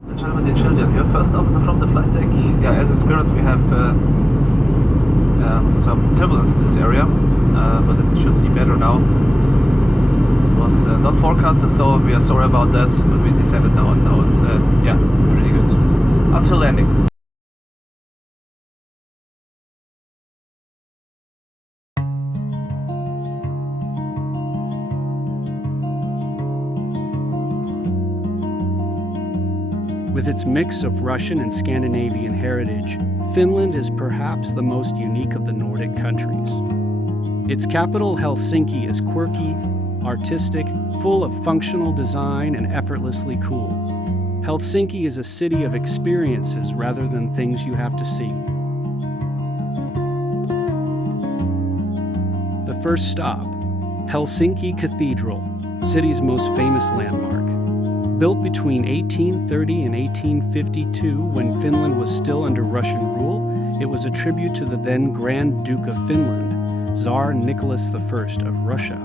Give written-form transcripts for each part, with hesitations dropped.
The gentlemen and children, your first officer from the flight deck. Yeah, as experienced, we have some turbulence in this area, but it should be better now. It was not forecasted, so we are sorry about that, but we descended now, and now it's yeah, pretty good until landing. With its mix of Russian and Scandinavian heritage, Finland is perhaps the most unique of the Nordic countries. Its capital, Helsinki, is quirky, artistic, full of functional design, and effortlessly cool. Helsinki is a city of experiences rather than things you have to see. The first stop, Helsinki Cathedral, city's most famous landmark. Built between 1830 and 1852, when Finland was still under Russian rule, it was a tribute to the then Grand Duke of Finland, Tsar Nicholas I of Russia.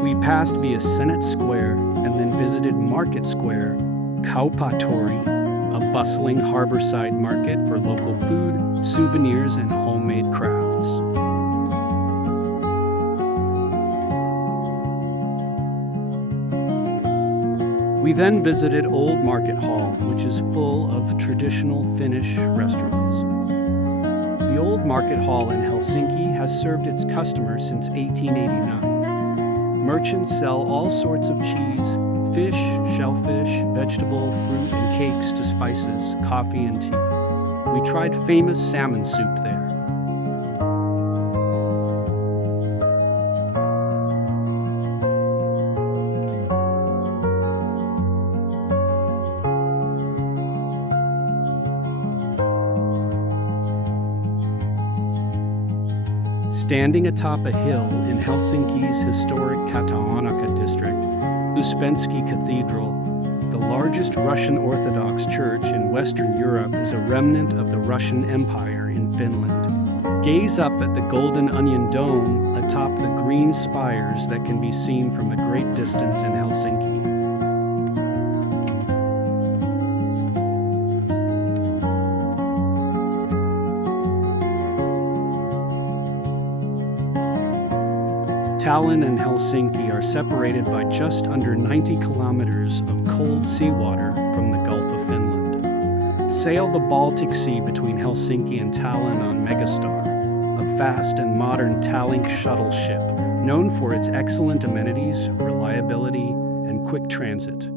We passed via Senate Square and then visited Market Square, Kaupatori, a bustling harborside market for local food, souvenirs, and homemade crafts. We then visited Old Market Hall, which is full of traditional Finnish restaurants. The Old Market Hall in Helsinki has served its customers since 1889. Merchants sell all sorts of cheese, fish, shellfish, vegetable, fruit, and cakes to spices, coffee, and tea. We tried famous salmon soup there. Standing atop a hill in Helsinki's historic Katahanaka district, Uspensky Cathedral, the largest Russian Orthodox church in Western Europe, is a remnant of the Russian Empire in Finland. Gaze up at the Golden Onion Dome atop the green spires that can be seen from a great distance in Helsinki. Tallinn and Helsinki are separated by just under 90 kilometers of cold seawater from the Gulf of Finland. Sail the Baltic Sea between Helsinki and Tallinn on Megastar, a fast and modern Tallink shuttle ship known for its excellent amenities, reliability, and quick transit.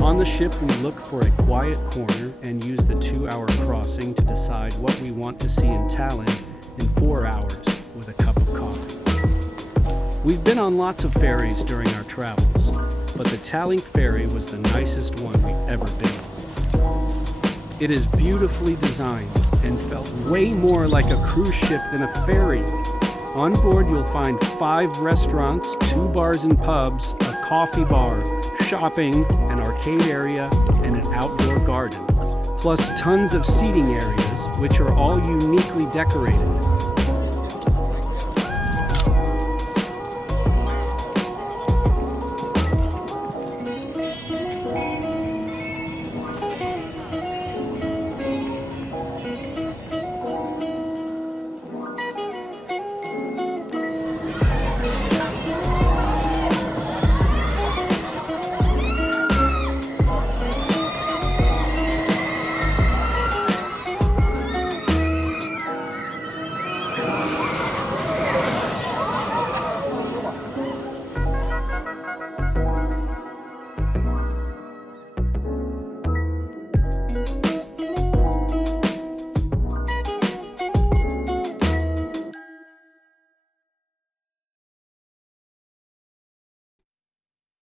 On the ship, we look for a quiet corner and use the 2-hour crossing to decide what we want to see in Tallinn in 4 hours with a cup of coffee. We've been on lots of ferries during our travels, but the Tallink ferry was the nicest one we've ever been on. It is beautifully designed and felt way more like a cruise ship than a ferry. On board, you'll find 5 restaurants, 2 bars and pubs, a coffee bar, shopping, an arcade area, and an outdoor garden. plus tons of seating areas, which are all uniquely decorated.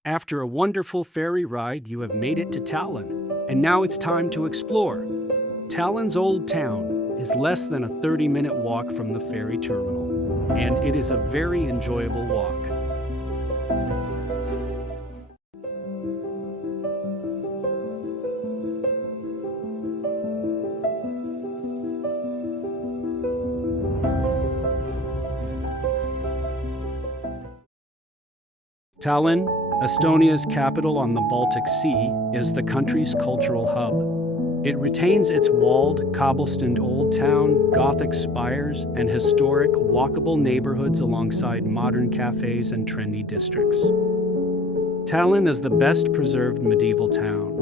After a wonderful ferry ride, you have made it to Tallinn, and now it's time to explore. Tallinn's Old Town is less than a 30-minute walk from the ferry terminal, and it is a very enjoyable walk. Tallinn, Estonia's capital on the Baltic Sea, is the country's cultural hub. It retains its walled, cobblestoned old town, Gothic spires, and historic, walkable neighborhoods alongside modern cafes and trendy districts. Tallinn is the best preserved medieval town.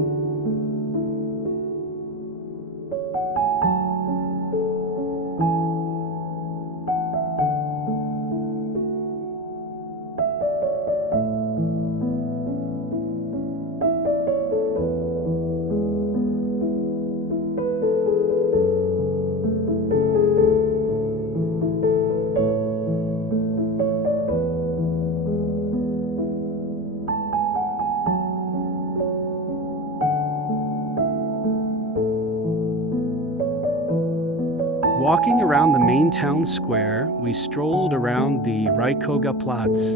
Walking around the main town square, we strolled around the Raikoga Platz,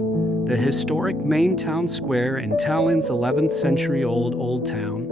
the historic main town square in Tallinn's 11th century old town.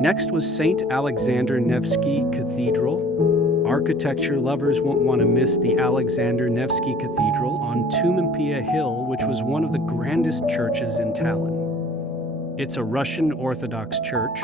Next was St. Alexander Nevsky Cathedral. Architecture lovers won't want to miss the Alexander Nevsky Cathedral on Tumimpia Hill, which was one of the grandest churches in Tallinn. It's a Russian Orthodox church.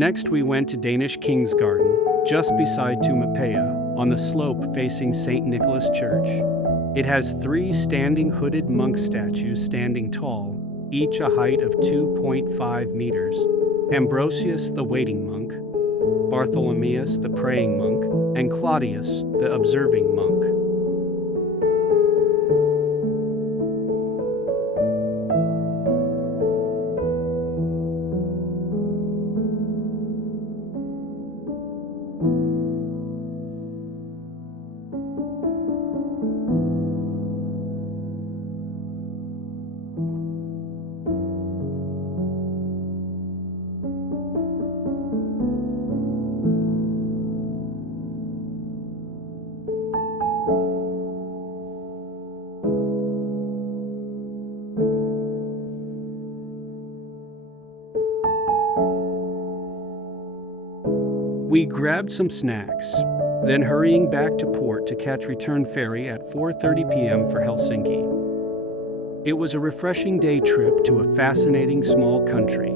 Next, we went to Danish King's Garden, just beside Tumapea, on the slope facing St. Nicholas Church. It has 3 standing hooded monk statues standing tall, each a height of 2.5 meters. Ambrosius the waiting monk, Bartholomeus the praying monk, and Claudius the observing monk. We grabbed some snacks, then hurrying back to port to catch return ferry at 4:30 p.m. for Helsinki. It was a refreshing day trip to a fascinating small country.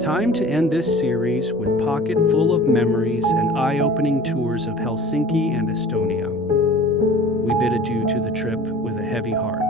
Time to end this series with pocket full of memories and eye-opening tours of Helsinki and Estonia. We bid adieu to the trip with a heavy heart.